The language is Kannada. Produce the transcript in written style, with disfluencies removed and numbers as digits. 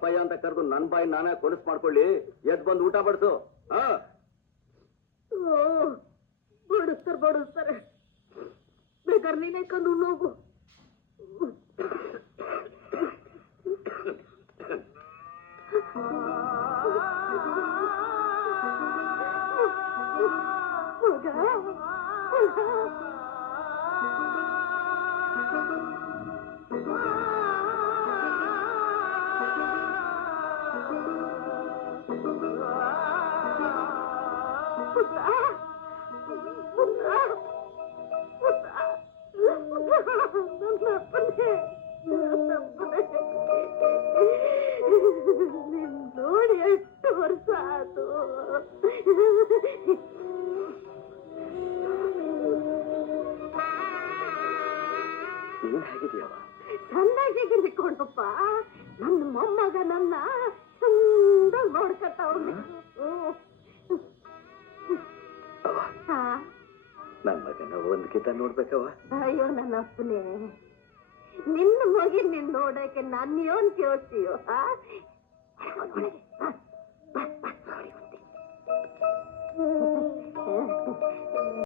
ಅಪ್ಪಯ್ಯ ಅಂತ ಕರೆದು ನನ್ ಬಾಯಿ ನಾನೇ ಕೊಲಸ್ ಮಾಡ್ಕೊಳ್ಳಿ. ಎದ್ ಬಂದು ಊಟ ಬಡಿಸು. ಬಡಿಸ್ತಾರೆ ಬೇಕಾದ್ರೆ ನೀನೇ ಕಂಡು ಹೋಗು. ನೋಡಿ ಎಷ್ಟು ವರ್ಷ ಆಯ್ತು. ಹೇಗಿದೆಯವ? ಚೆನ್ನಾಗಿ ಕೊಡಪ್ಪ. ನನ್ನ ಮೊಮ್ಮಗ ನನ್ನ ಚಂದ ನೋಡ್ಕತ್ತವ್ರು. ನನ್ನ ಮಗನ ಒಂದ್ ಕಿತ ನೋಡ್ಬೇಕವ. ಅಯ್ಯೋ ನನ್ನ ಅಪ್ಪನೇ, ನಿನ್ನ ಮಗಿ ನಿನ್ ನೋಡಕ್ಕೆ ನಾನು ಯೋನ್ ಕೇಳ್ತೀಯೋ?